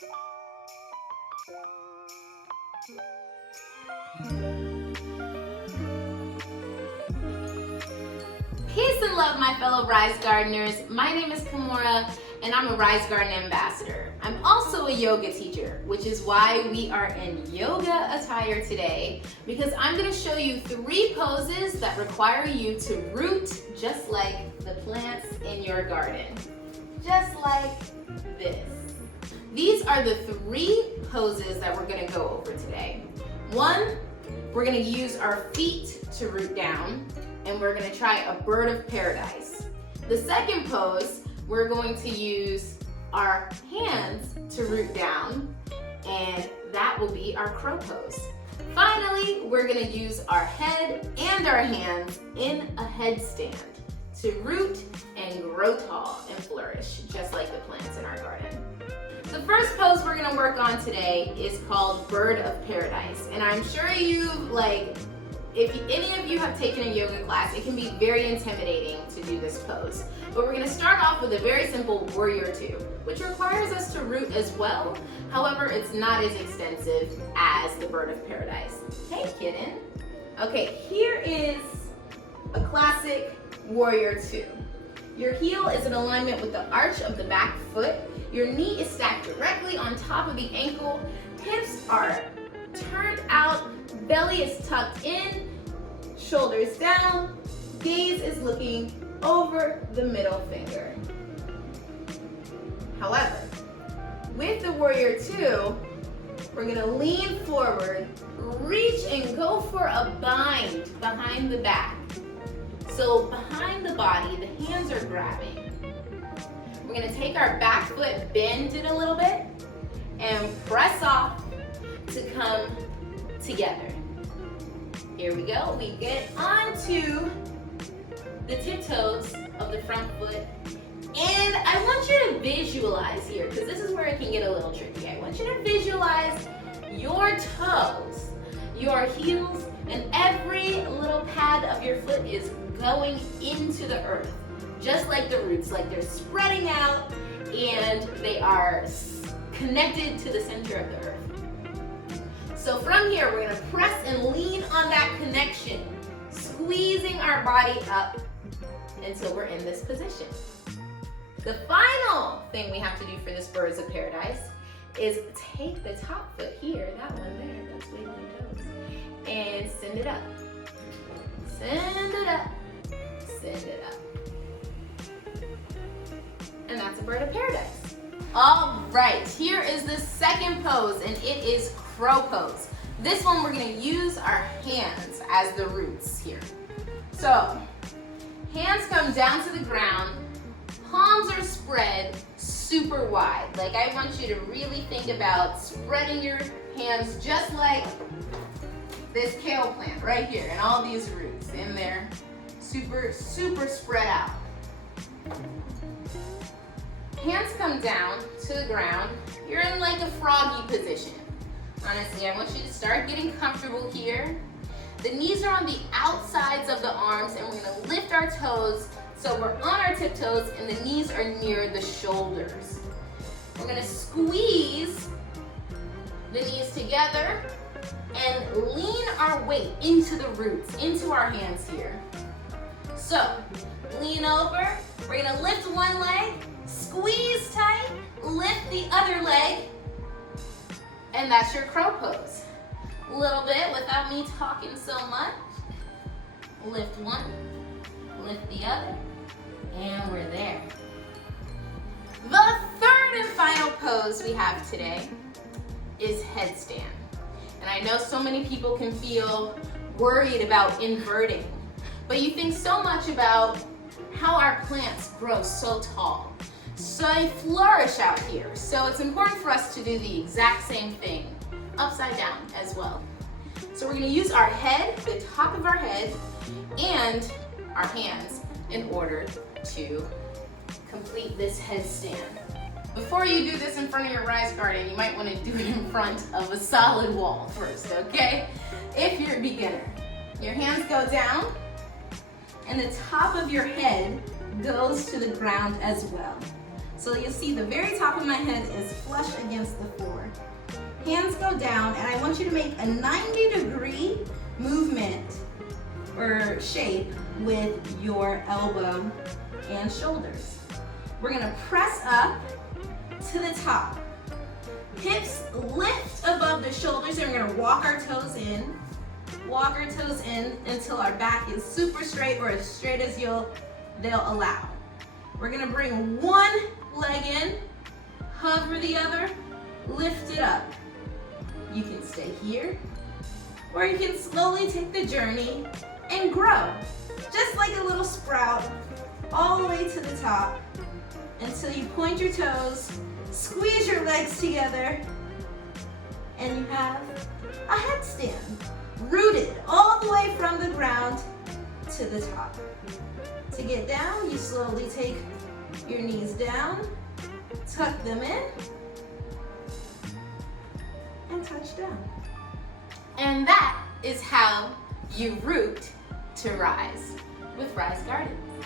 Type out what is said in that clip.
Peace and love, my fellow Rise Gardeners. My name is Kimora, and I'm a Rise Garden Ambassador. I'm also a yoga teacher, which is why we are in yoga attire today, because I'm going to show you 3 poses that require you to root just like the plants in your garden. Just like this. These are the 3 poses that we're going to go over today. 1, we're going to use our feet to root down, and we're going to try a bird of paradise. The second pose, we're going to use our hands to root down, and that will be our crow pose. Finally, we're going to use our head and our hands in a headstand to root and grow tall and flourish, just like the plants in our garden. The first pose we're going to work on today is called Bird of Paradise, and I'm sure if any of you have taken a yoga class, it can be very intimidating to do this pose. But we're going to start off with a very simple Warrior 2, which requires us to root as well. However, it's not as extensive as the Bird of Paradise. Hey, kitten. Okay, here is a classic Warrior 2. Your heel is in alignment with the arch of the back foot. Your knee is stacked directly on top of the ankle. Hips are turned out. Belly is tucked in, shoulders down, gaze is looking over the middle finger. However, with the Warrior 2, we're gonna lean forward, reach and go for a bind behind the back. So behind the body, the hands are grabbing. We're gonna take our back foot, bend it a little bit, and press off to come together. Here we go. We get onto the tiptoes of the front foot. And I want you to visualize here, because this is where it can get a little tricky. I want you to visualize your toes, your heels, and every little pad of your foot is going into the earth, just like the roots, like they're spreading out and they are connected to the center of the earth. So from here, we're gonna press and lean on that connection, squeezing our body up until we're in this position. The final thing we have to do for this Birds of Paradise is take the top foot here, that one there, that's wiggling toes, and send it up. Send it up, send it up. And that's a Bird of Paradise. All right, here is the second pose, and it is crow pose. This one we're going to use our hands as the roots here. So, hands come down to the ground, palms are spread super wide. Like, I want you to really think about spreading your hands just like this kale plant right here, and all these roots in there, super, super spread out. Hands come down to the ground. You're in like a froggy position. Honestly, I want you to start getting comfortable here. The knees are on the outsides of the arms, and we're gonna lift our toes so we're on our tiptoes and the knees are near the shoulders. We're gonna squeeze the knees together and lean our weight into the roots, into our hands here. So, lean over, we're gonna lift one leg, squeeze tight, lift the other leg, and that's your crow pose. A little bit without me talking so much. Lift one, lift the other, and we're there. The third and final pose we have today is headstand. And I know so many people can feel worried about inverting, but you think so much about how our plants grow so tall. So they flourish out here. So it's important for us to do the exact same thing, upside down as well. So we're gonna use our head, the top of our head, and our hands in order to complete this headstand. Before you do this in front of your rice garden, you might want to do it in front of a solid wall first, okay? If you're a beginner. Your hands go down, and the top of your head goes to the ground as well. So you'll see the very top of my head is flush against the floor. Hands go down, and I want you to make a 90-degree movement or shape with your elbow and shoulders. We're gonna press up to the top. Hips lift above the shoulders, and we're gonna walk our toes in. Walk our toes in until our back is super straight, or as straight as they'll allow. We're gonna bring one leg in, hover the other, lift it up. You can stay here, or you can slowly take the journey and grow, just like a little sprout, all the way to the top until you point your toes, squeeze your legs together, and you have a headstand, rooted all the way from the ground to the top. To get down, you slowly take your knees down, tuck them in, and touch down. And that is how you root to rise with Rise Gardens.